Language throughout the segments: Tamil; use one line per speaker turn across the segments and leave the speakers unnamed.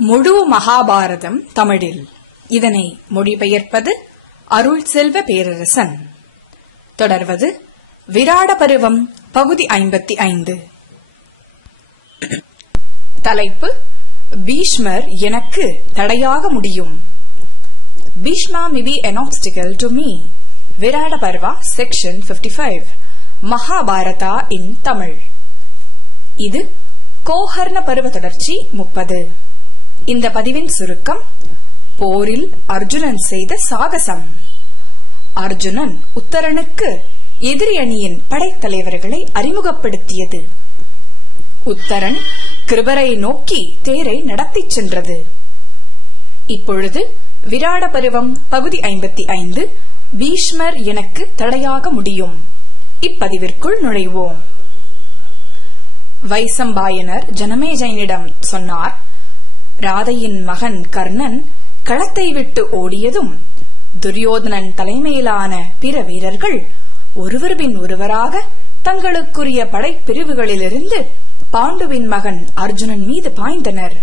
முழு மகாபாரதம் தமிழில். இதனை மொழிபெயர்ப்பது அருள் செல்வ பேரரசன். தொடர்வது விராட பருவம் பகுதி ஐம்பத்தி ஐந்து. தலைப்பு பீஷ்மர் எனக்கு தடையாக முடியும். பீஷ்மா மிபி be to me to Virata Parva section 55 Mahabharata in Tamil. இது கோஹர்ண பருவ தொடர்ச்சி முப்பது. இந்த பதிவின் சுருக்கம் போரில் அர்ஜுனன் செய்த சாகசம். அர்ஜுனன் உத்தரனுக்கு எதிரி அணியின் படைத்தலைவர்களை அறிமுகப்படுத்தியது. உத்தரன் கிருபரை நோக்கி தேரை நடத்திச் சென்றது. இப்பொழுது விராட பருவம் பகுதி ஐம்பத்தி ஐந்து பீஷ்மர் எனக்கு தடையாக முடியும். இப்பதிவிற்குள் நுழைவோம். வைசம்பாயனர் ஜனமேஜயனிடம் சொன்னார் ராதையின் மகன் கர்ணன் களத்தை விட்டு ஓடியதும் துரியோதனன் தலைமையிலான பிற வீரர்கள் ஒருவர் பின் ஒருவராக தங்களுக்குரிய படைப்பிரிவுகளிலிருந்து பாண்டுவின் மகன் அர்ஜுனன் மீது பாய்ந்தனர்.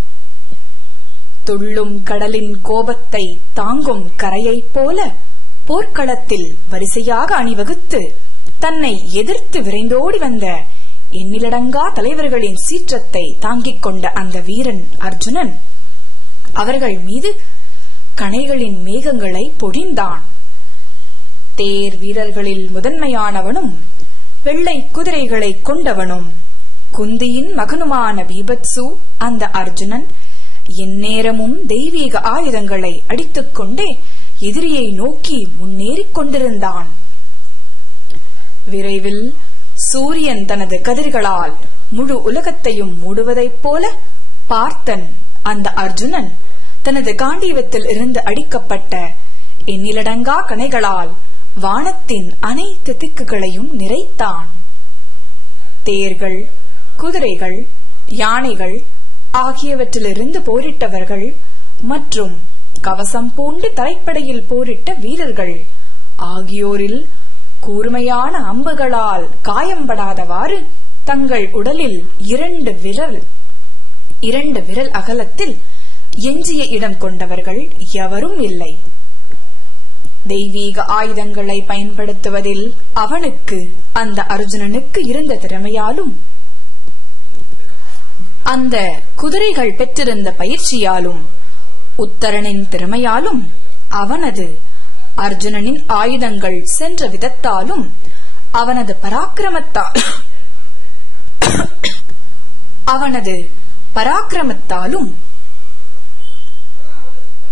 துள்ளும் கடலின் கோபத்தை தாங்கும் கரையைப் போல போர்க்களத்தில் வரிசையாக அணிவகுத்து தன்னை எதிர்த்து விரைந்தோடி வந்த எண்ணிலடங்கா தலைவர்களின் சீற்றத்தை தாங்கிக் கொண்ட அந்த வீரன் அர்ஜுனன் அவர்கள் மீது கணைகளின் மேகங்களை பொழிந்தான். தேர் வீரர்களில் முதன்மையானவனும் வெள்ளை குதிரைகளை கொண்டவனும் குந்தியின் மகனுமான பீபத்சு அந்த அர்ஜுனன் எந்நேரமும் தெய்வீக ஆயுதங்களை அடித்துக் கொண்டே எதிரியை நோக்கி முன்னேறிக் கொண்டிருந்தான். விரைவில் சூரியன் தனது கதிர்களால் முழு உலகத்தையும் மூடுவதைப் போல பார்த்தன். அந்த அர்ஜுனன் தனது காண்டீவத்தில் இருந்து அடிக்கப்பட்ட எண்ணிலடங்கா கணைகளால் வானத்தின் அனைத்து திக்குகளையும் நிறைத்தான். தேர்கள் குதிரைகள் யானைகள் ஆகியவற்றிலிருந்து போரிட்டவர்கள் மற்றும் கவசம் பூண்டு தரைப்படையில் போரிட்ட வீரர்கள் ஆகியோரில் கூர்மையான அம்புகளால் காயம்படாதவாறு தங்கள் உடலில் இரண்டு விரல் இரண்டு விரல் அகலத்தில் எஞ்சிய இடம் கொண்டவர்கள் எவரும் இல்லை. தெய்வீக ஆயுதங்களை பயன்படுத்துவதில் அவனுக்கு அந்த அர்ஜுனனுக்கு இருந்த திறமையாலும் அந்த குதிரைகள் பெற்றிருந்த பயிற்சியாலும் உத்தரனின் திறமையாலும் அவனது அர்ஜுனனின் ஆயுதங்கள் சென்ற விதத்தாலும் அவனது பராக்கிரமத்தால் அவனது பராக்கிரமத்தாலும்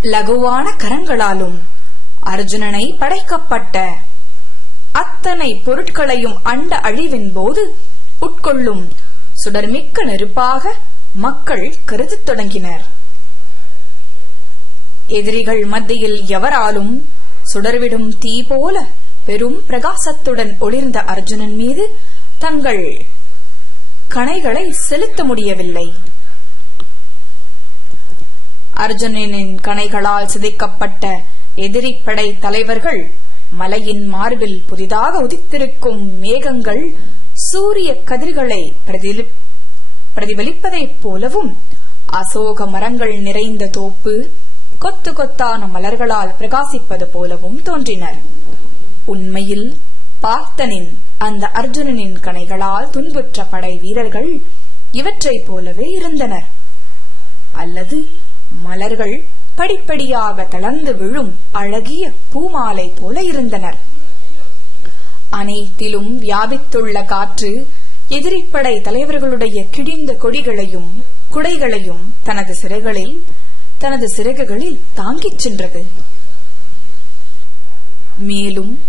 லகுவான கரங்களாலும் அர்ஜுனனை படைக்கப்பட்ட அத்தனை பொருட்களையும் அண்ட அழிவின் போது உட்கொள்ளும் சுடர்மிக்க நெருப்பாக மக்கள் கருதத் தொடங்கினர். எதிரிகள் மத்தியில் எவராலும் சுடர்விடும் தீ போல பெரும் பிரகாசத்துடன் ஒளிர்ந்த அர்ஜுனன் மீது தங்கள் கணைகளை செலுத்த முடியவில்லை. அர்ஜுனனின் கணைகளால் சிதைக்கப்பட்ட எதிரிப்படை தலைவர்கள் மலையின் மார்பில் புதிதாக உதித்திருக்கும் மேகங்கள் சூரிய கதிர்களை பிரதிபலிப்பதைப் போலவும் அசோக மரங்கள் நிறைந்த தோப்பு கொத்து கொத்தான மலர்களால் பிரகாசிப்பது போலவும் தோன்றினர். உண்மையில் பார்த்தனின் அந்த அர்ஜுனனின் கணைகளால் துன்புற்ற படை வீரர்கள் இவற்றைப் போலவே இருந்தனர். அல்லது மலர்கள் படிப்படியாக தளர்ந்து விழும் அழகிய பூமாலை போல இருந்தனர். அனைத்திலும் வியாபித்துள்ள காற்று எதிரிப்படை தலைவர்களுடைய கிழிந்த கொடிகளையும் குடைகளையும் தனது சிறைகளில் தனது சிறகுகளில் தாங்கிச் சென்றது. மேலும்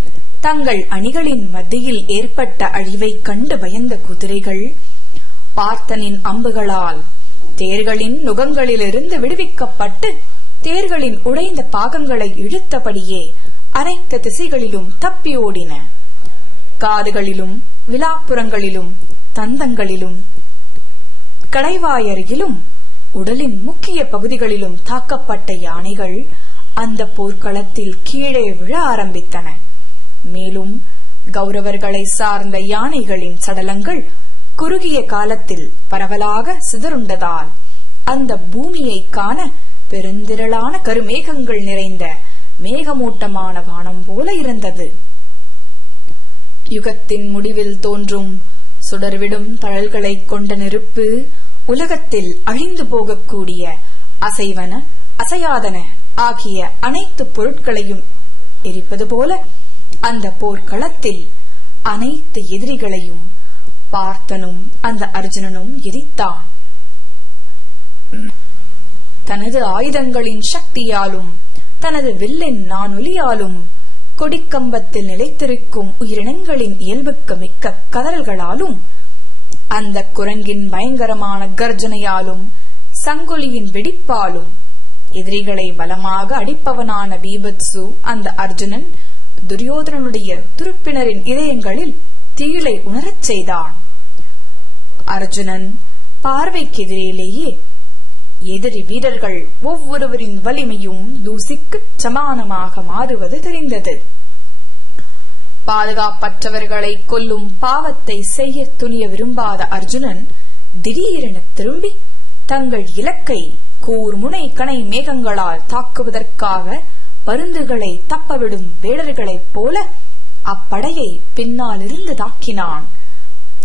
தங்கள் அணிகளின் மத்தியில் ஏற்பட்ட அழிவைக் கண்டு பயந்த குதிரைகள் பார்த்தனின் அம்புகளால் தேர்களின் நுகங்களிலிருந்து விடுவிக்கப்பட்டு தேர்களின் உடைந்த பாகங்களை இழுத்தபடியே அனைத்து திசைகளிலும் தப்பி ஓடின. காதுகளிலும் விழாப்புறங்களிலும் தந்தங்களிலும் கடைவாயருகிலும் உடலின் முக்கிய பகுதிகளிலும் தாக்கப்பட்ட யானைகள் அந்த போர்க்களத்தில் கீழே விழ ஆரம்பித்தன. மேலும் கௌரவர்களை சார்ந்த யானைகளின் சடலங்கள் குறுகிய காலத்தில் பரவலாக சிதறுண்டதால் அந்த பூமியை காண பெருந்திரளான கருமேகங்கள் நிறைந்த மேகமூட்டமான வானம் போல இருந்தது. யுகத்தின் முடிவில் தோன்றும் சுடர்விடும் தழல்களைக் கொண்ட நெருப்பு உலகத்தில் அழிந்து போகக்கூடிய அசைவன அசையாதன ஆகிய அனைத்து பொருட்களையும் எரிப்பது போல அந்த போர்க்களத்தில் அனைத்து எதிரிகளையும் பார்த்தனும் அந்த அர்ஜுனனும் எரித்தான். தனது ஆயுதங்களின் சக்தியாலும் தனது வில்லின் நானொலியாலும் கொடிக்கம்பத்தில் நிலைத்திருக்கும் உயிரினங்களின் இயல்புக்கு மிக்க கதறல்களாலும் அந்த குரங்கின் பயங்கரமான கர்ஜனையாலும் சங்கொலியின் வெடிப்பாலும் எதிரிகளை பலமாக அடிப்பவனான பீபத்சு அந்த அர்ஜுனன் துரியோதனனுடைய துருப்பினரின் இதயங்களில் தீழை உணரச் செய்தான் அர்ஜுனன் பார்வைக்கு எதிரேலேயே எதிரி வீரர்கள் ஒவ்வொருவரின் வலிமையும் தூசிக்கு சமானமாக மாறுவது தெரிந்தது. பாதுகாப்பற்றவர்களை கொல்லும் பாவத்தை செய்ய துணிய விரும்பாத அர்ஜுனன் திடீரென திரும்பி தங்கள் இலக்கை கூர்முனை கணை மேகங்களால் தாக்குவதற்காக பருந்துகளை தப்பவிடும் வேடர்களைப் போல அப்படையை பின்னாலிருந்து தாக்கினான்.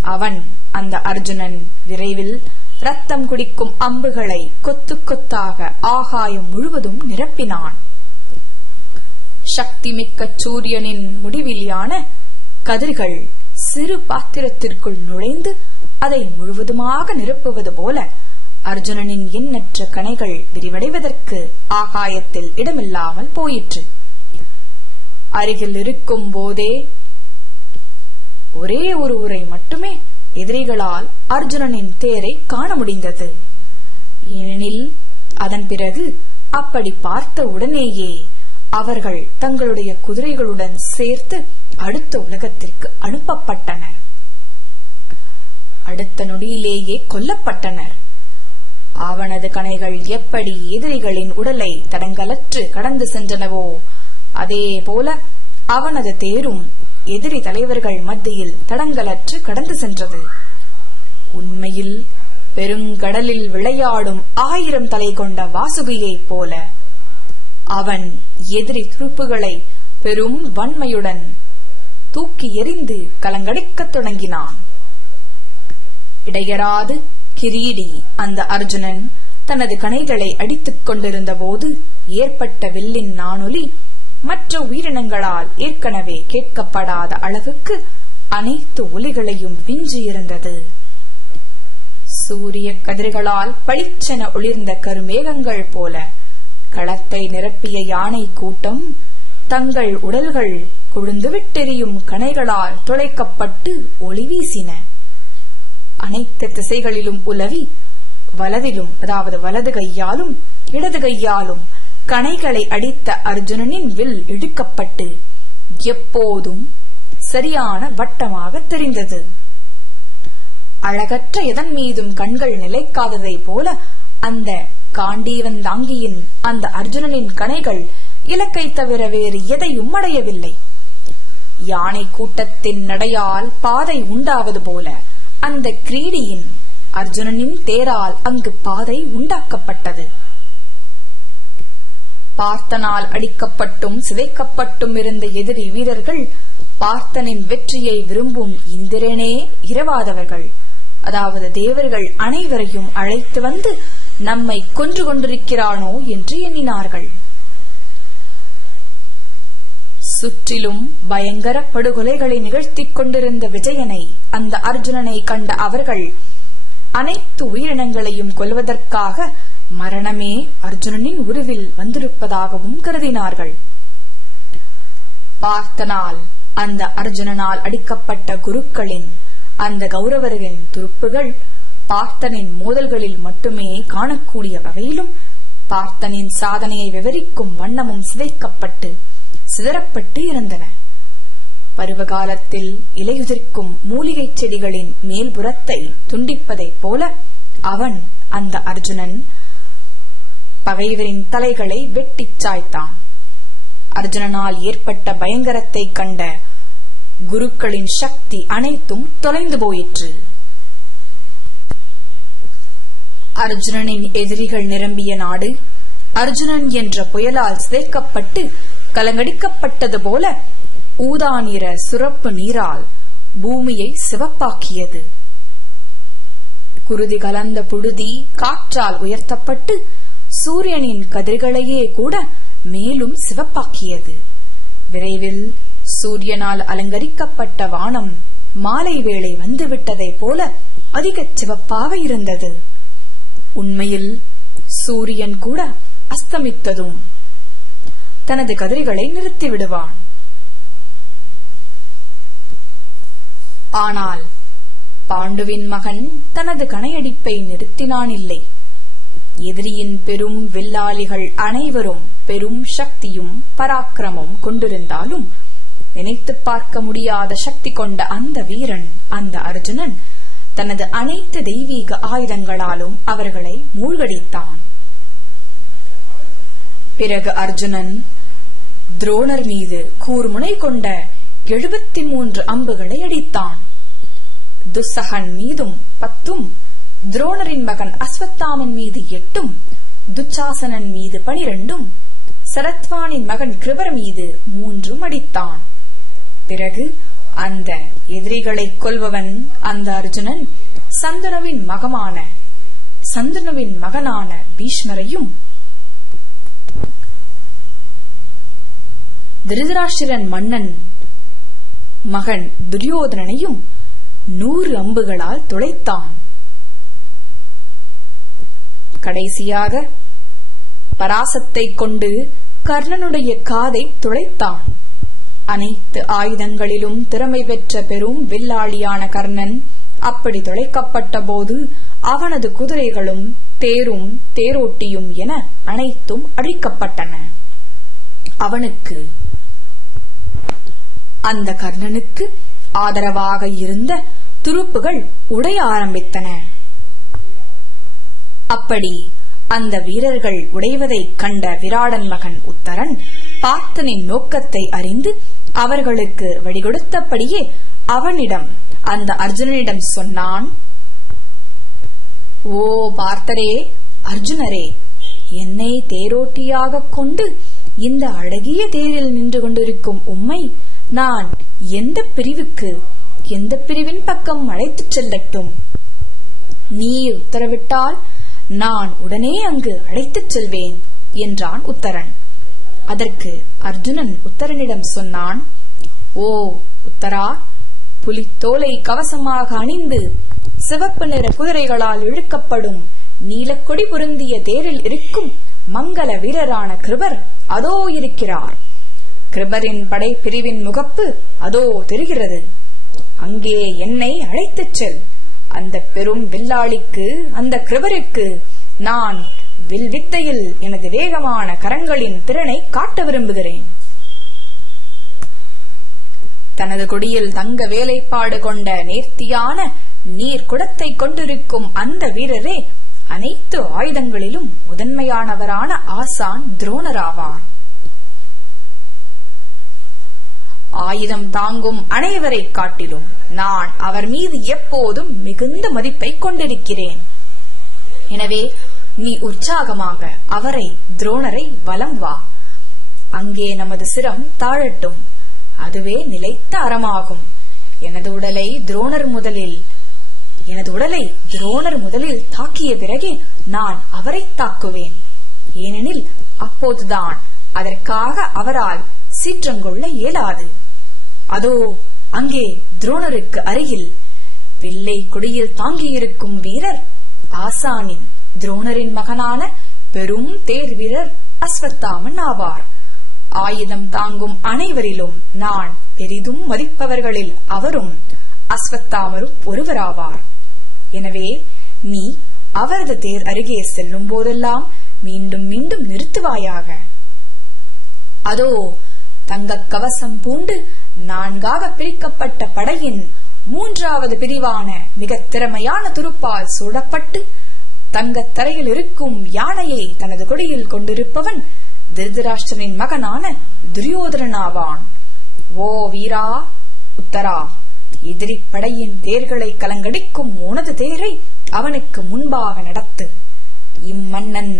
அவன் அந்த அர்ஜுனன் விரைவில் ரத்தம் குடிக்கும் அம்புகளை கொத்து கொத்தாக ஆகாயம் முழுவதும் நிரப்பினான். சக்தி மிக்க சூரியனின் முடிவிலியான கதிர்கள் சிறு பாத்திரத்திற்குள் நுழைந்து அதை முழுவதுமாக நிரப்புவது போல அர்ஜுனனின் எண்ணற்ற கணைகள் விரிவடைவதற்கு ஆகாயத்தில் இடமில்லாமல் போயிற்று. அருகில் இருக்கும் போதே ஒரே ஒரு உரை மட்டுமே எதிரிகளால் அர்ஜுனனின் தேரை காண முடிந்தது. ஏனெனில் அதன் பிறகு அப்படி பார்த்த உடனேயே அவர்கள் தங்களுடைய குதிரைகளுடன் சேர்த்து அடுத்த உலகத்திற்கு அனுப்பப்பட்டனர். அடுத்த நொடியிலேயே கொல்லப்பட்டனர். அவனது கணைகள் எப்படி எதிரிகளின் உடலை தடங்கலற்று கடந்து சென்றனவோ அதே போல அவனது தேரும். எதிரி தலைவர்கள் மத்தியில் தடங்கலற்று கடந்து சென்றது. உண்மையில் பெருங்கடலில் விளையாடும் ஆயிரம் தலை கொண்ட வாசுகியைப் போல அவன் எதிரி துருப்புகளை பெரும் வன்மையுடன் தூக்கி எறிந்து கலங்கடிக்கத் தொடங்கினான். இடையராது கிரீடி அந்த அர்ஜுனன் தனது கணைகளை அடித்துக் கொண்டிருந்த போது ஏற்பட்ட வில்லின் நானொலி மற்ற உயிரினங்களால் ஏற்கனவே கேட்கப்படாத அளவுக்கு அனைத்து ஒலிகளையும் விஞ்சியிருந்தது. சூரிய கதிர்களால் பளிச்சென ஒளிர்ந்த கருமேகங்கள் போல களத்தை நிரப்பிய யானை கூட்டம் தங்கள் உடல்கள் கொழுந்துவிட்டெறியும் கணைகளால் துளைக்கப்பட்டு ஒளி வீசின. அனைத்து திசைகளிலும் உலவி வலதிலும் அதாவது வலது கையாலும் இடது கையாலும் கணைகளை அடித்த அர்ஜுனனின் வில் இழுக்கப்பட்டு எப்போதும் சரியான வட்டமாக தெரிந்தது. அழகற்ற எதன் மீதும் கண்கள் நிலைக்காததை போல அந்த காண்டீவன் தாங்கியின் அந்த அர்ஜுனனின் கணைகள் இலக்கை தவிர வேறு எதையும் அடையவில்லை. யானை கூட்டத்தின் நடையால் பாதை உண்டாவது போல அந்த கிரீடியின் அர்ஜுனனின் தேரால் அங்கு பாதை உண்டாக்கப்பட்டது. பார்த்தனால் அடிக்கப்பட்டும் சிதைக்கப்பட்டும் இருந்த எதிரி வீரர்கள் பார்த்தனின் வெற்றியை விரும்பும் இந்திரனே இரவாதவர்கள். அதாவது தேவர்கள் அனைவரையும் அழைத்து வந்து நம்மை கொன்று கொண்டிருக்கிறானோ என்று எண்ணினார்கள். சுற்றிலும் பயங்கர படுகொலைகளை நிகழ்த்திக் கொண்டிருந்த விஜயனை அந்த அர்ஜுனனை கண்ட அவர்கள் அனைத்து உயிரினங்களையும் கொல்வதற்காக மரணமே அர்ஜுனனின் உருவில் வந்திருப்பதாகவும் கருதினார்கள். பார்த்தனால் அந்த அர்ஜுனனால் அடிக்கப்பட்ட குருக்களின் அந்த கௌரவர்களின் துருப்புகள் பார்த்தனின் மோதல்களில் மட்டுமே காணக்கூடிய வகையிலும் பார்த்தனின் சாதனையை விவரிக்கும் வண்ணமும் சிதைக்கப்பட்டு சிதறப்பட்டு இருந்தன. பருவகாலத்தில் இலையுதிர்க்கும் மூலிகை செடிகளின் மேல்புறத்தை துண்டிப்பதைப் போல அவன் அந்த அர்ஜுனன் பகைவரின் தலைகளை வெட்டிச் சாய்த்தான். அர்ஜுனனால் ஏற்பட்ட பயங்கரத்தை கண்ட குருக்களின் சக்தி அனைத்தும் தொலைந்து போயிற்று. அர்ஜுனனின் எதிரிகள் நிரம்பிய நாடு அர்ஜுனன் என்ற புயலால் சிதைக்கப்பட்டு கலங்கடிக்கப்பட்டது போல ஊதா நிற சுரப்பு நீரால் பூமியை சிவப்பாக்கியது. குருதி கலந்த புழுதி காற்றால் உயர்த்தப்பட்டு சூரியனின் கதிர்களையே கூட மேலும் சிவப்பாக்கியது. விரைவில் சூரியனால் அலங்கரிக்கப்பட்ட வானம் மாலை வேளை வந்துவிட்டதைப் போல அதிக சிவப்பாக இருந்தது. உண்மையில் சூரியன் கூட அஸ்தமித்ததும் தனது கதிர்களை நிறுத்திவிடுவான். ஆனால் பாண்டுவின் மகன் தனது கணையடிப்பை நிறுத்தினான் இல்லை எதிரியின் பெரும் வில்லாளிகள் அனைவரும் பெரும் சக்தியும் பராக்கிரமும் கொண்டிருந்தாலும் நினைத்து பார்க்க முடியாத சக்தி கொண்ட அந்த வீரன் அந்த அர்ஜுனன் தனது அனைத்து தெய்வீக ஆயுதங்களாலும் அவர்களை மூழ்கடித்தான். பிறகு அர்ஜுனன் துரோணர் மீது கூர்முனை கொண்ட எழுபத்தி மூன்று அம்புகளை அடித்தான். துஸ்ஸகன் மீதும் பத்தும் துரோணரின் மகன் அஸ்வத்தாமன் மீது எட்டும் துச்சாசனன் மீது பனிரெண்டும் சரத்வானின் மகன் கிருபர் மீது மூன்றும் அடித்தான். பிறகு அந்த எதிரிகளை கொல்பவன் அந்த அர்ஜுனன் சந்தனுவின் மகமான சந்தனுவின் மகனான பீஷ்மரையும் திருதராஷ்டிரன் மன்னன் மகன் துரியோதனனையும் நூறு அம்புகளால் துளைத்தான். கடைசியாக பராசத்தை கொண்டு கர்ணனுடைய காதை துளைத்தான். அனைத்து ஆயுதங்களிலும் திறமை பெற்ற பெரும் வில்லாளியான கர்ணன் அப்படி துளைக்கப்பட்ட போது அவனது குதிரைகளும் தேரும் தேரோட்டியும் என அனைத்தும் அழிக்கப்பட்டன. அவனுக்கு அந்த கர்ணனுக்கு ஆதரவாக இருந்த துருப்புகள் உடைய ஆரம்பித்தன. அப்படி அந்த வீரர்கள் உடைவதைக் கண்ட விராடன் மகன் உத்தரன் பார்த்தனின் நோக்கத்தை அறிந்து அவர்களுக்கு வழிகொடுத்தபடியே அவனிடம் அந்த அர்ஜுனனிடம் சொன்னான் ஓ பார்த்தரே அர்ஜுனரே என்னை தேரோட்டியாக கொண்டு இந்த அழகிய தேரில் நின்று கொண்டிருக்கும் உம்மை நான் எந்த பிரிவுக்கு எந்த பிரிவின் பக்கம் அழைத்துச் செல்லட்டும்? நீ உத்தரவிட்டால் நான் உடனே அங்கு அழைத்துச் செல்வேன் என்றான் உத்தரன். அதற்கு அர்ஜுனன் உத்தரனிடம் சொன்னான் ஓ உத்தரா புலித்தோலை கவசமாக அணிந்து சிவப்பு நிற குதிரைகளால் இழுக்கப்படும் நீலக்கொடி பொருந்திய தேரில் இருக்கும் மங்கள வீரரான கிருபர் அதோ இருக்கிறார். கிருபரின் படைப்பிரிவின் முகப்பு அதோ தெரிகிறது. அங்கே என்னை அழைத்துச் செல். அந்த பெரும் வில்லாளிக்கு அந்த கிருபருக்கு நான் வில் வித்தையில் எனது வேகமான கரங்களின் திறனை காட்ட விரும்புகிறேன். தனது கொடியில் தங்க வேலைப்பாடு கொண்ட நேர்த்தியான நீர் குடத்தை கொண்டிருக்கும் அந்த வீரரே அனைத்து ஆயுதங்களிலும் முதன்மையானவரான ஆசான் துரோணராவார். ஆயுதம் தாங்கும் அனைவரை காட்டிலும் நான் அவர் மீது எப்போதும் மிகுந்த மதிப்பை கொண்டிருக்கிறேன். எனவே நீ உற்சாகமாக அவரை துரோணரை வலம் வா. அங்கே நமது சிரம் தாழட்டும். அதுவே நிலைத்த அறமாகும். எனது உடலை துரோணர் முதலில் எனது உடலை துரோணர் முதலில் தாக்கிய பிறகே நான் அவரை தாக்குவேன். ஏனெனில் அப்போதுதான் அதற்காக அவரால் சீற்றங்கொள்ள இயலாது. அதோ அங்கே துரோணருக்கு அருகில் வில்லை கொடியில் தாங்கியிருக்கும் வீரர் ஆசானின் துரோணரின் மகனான பெரும் தேர் வீரர் அஸ்வத்தாமன் ஆவார். ஆயுதம் தாங்கும் அனைவரிலும் நான் பெரிதும் மதிப்பவர்களில் அவரும் அஸ்வத்தாமரும் ஒருவராவார். எனவே நீ அவரது தேர் அருகே செல்லும் போதெல்லாம் மீண்டும் மீண்டும் நிறுத்துவாயாக. அதோ தங்கக் கவசம் பூண்டு நான்காக பிரிக்கப்பட்ட படையின் மூன்றாவது பிரிவான மிகத் திறமையான துருப்பால் சூடப்பட்டு தங்கத் தரையில் இருக்கும் யானையை தனது கொடியில் கொண்டிருப்பவன் திருதராஷ்டிரனின் மகனான துரியோதரனாவான் ஓ வீரா உத்தரா எதிரி படையின் தேர்களை கலங்கடிக்கும் உனது தேரை அவனுக்கு முன்பாக நடத்து. இம்மன்னன்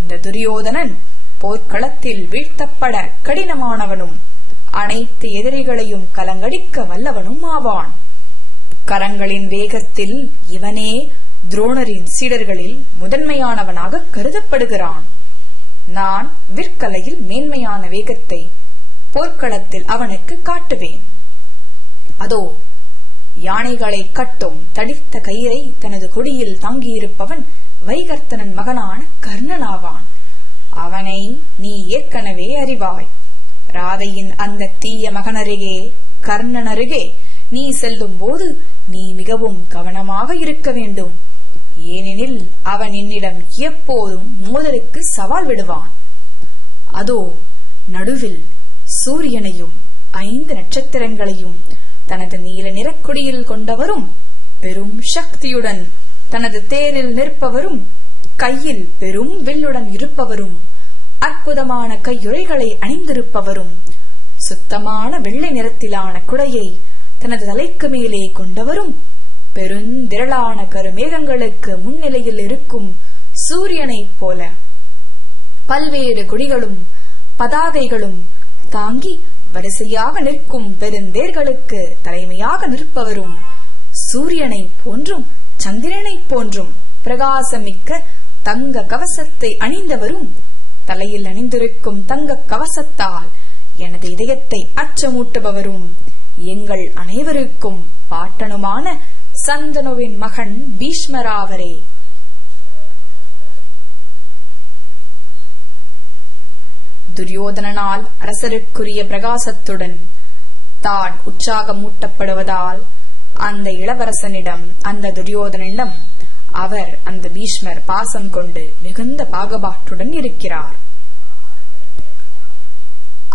இந்த துரியோதனன் போர்க்களத்தில் வீழ்த்தப்பட கடினமானவனும் அனைத்து எதிரிகளையும் கலங்கடிக்க வல்லவனும் ஆவான். கரங்களின் வேகத்தில் இவனே துரோணரின் சீடர்களில் முதன்மையானவனாக கருதப்படுகிறான். நான் விற்கலையில் மேன்மையான வேகத்தை போர்க்களத்தில் அவனுக்கு காட்டுவேன். அதோ யானைகளை கட்டும் தடித்த கயிறை தனது கொடியில் தாங்கியிருப்பவன் வைகர்த்தனன் மகனான கர்ணனாவான். அவனை நீ ஏற்கனவே அறிவாய். ராதையின் அந்த தீய மகனருகே கர்ணனருகே நீ செல்லும் போது நீ மிகவும் கவனமாக இருக்க வேண்டும். ஏனெனில் அவன் என்னிடம் எப்போதும் மோதலுக்கு சவால் விடுவான். அதோ நடுவில் சூரியனையும் ஐந்து நட்சத்திரங்களையும் தனது நீல நிறக்குடியில் கொண்டவரும் பெரும் சக்தியுடன் தனது தேரில் நிற்பவரும் கையில் பெரும் வில்லுடன் இருப்பவரும் அற்புதமான கையுறைகளை அணிந்திருப்பவரும் சுத்தமான வெள்ளை நிறத்திலான குடையை தனது தலைக்கு மேலே கொண்டவரும் பெருந்திரளான கருமேகங்களுக்கு முன்னிலையில் இருக்கும் சூரியனைப் போல பல்வேறு கொடிகளும் பதாகைகளும் தாங்கி வரிசையாக நிற்கும் பெருந்தேர்களுக்கு தலைமையாக நிற்பவரும் சூரியனை போன்றும் சந்திரனை போன்றும் பிரகாசமிக்க தங்க கவசத்தை அணிந்தவரும் தலையில் அணிந்திருக்கும் தங்க கவசத்தால் எனது இதயத்தை அச்சமூட்டுபவரும் எங்கள் அனைவருக்கும் பாட்டனுமான சந்தனுவின் மகன் பீஷ்மராவரே துரியோதனனால் அரசருக்குரிய பிரகாசத்துடன் தான் உற்சாகமூட்டப்படுவதால் அந்த இளவரசனிடம் அந்த துரியோதனிடம் அவர் அந்த பீஷ்மர் பாசம் கொண்டு மிகுந்த பாகபாட்டுடன் இருக்கிறார்.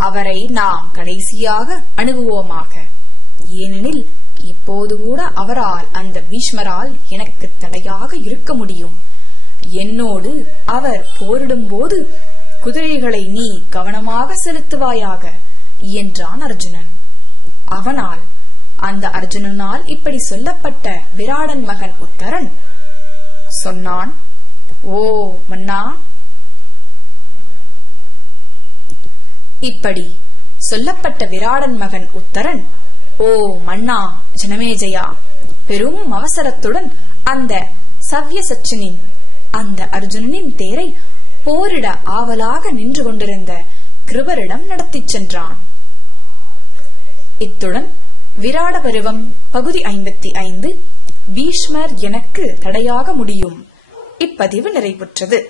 அவரை நாம் கடைசியாக அணுகுவோமாக. ஏனெனில் இப்போது கூட அவரால் அந்த பீஷ்மரால் எனக்கு தடையாக இருக்க முடியும். என்னோடு அவர் போரிடும்போது குதிரைகளை நீ கவனமாக செலுத்துவாயாக என்றான் அர்ஜுனன். அவனால் அந்த அர்ஜுனனால் இப்படி சொல்லப்பட்ட விராடன் மகன் உத்தரன் சொன்னான். ஓ மன்னா. இப்படி சொல்லப்பட்ட விராடன் மகன் உத்தரன் ஓ மன்னா ஜனமேஜயா பெரும் அவசரத்துடன் அந்த சவ்ய சச்சினின் அந்த அர்ஜுனனின் தேரை போரிட ஆவலாக நின்று கொண்டிருந்த கிருபரிடம் நடத்திச் சென்றான். இத்துடன் விராட பருவம் பகுதி ஐம்பத்தி ஐந்து பீஷ்மர் எனக்கு தடையாக முடியும். இப்பதிவு நிறைவுற்றது.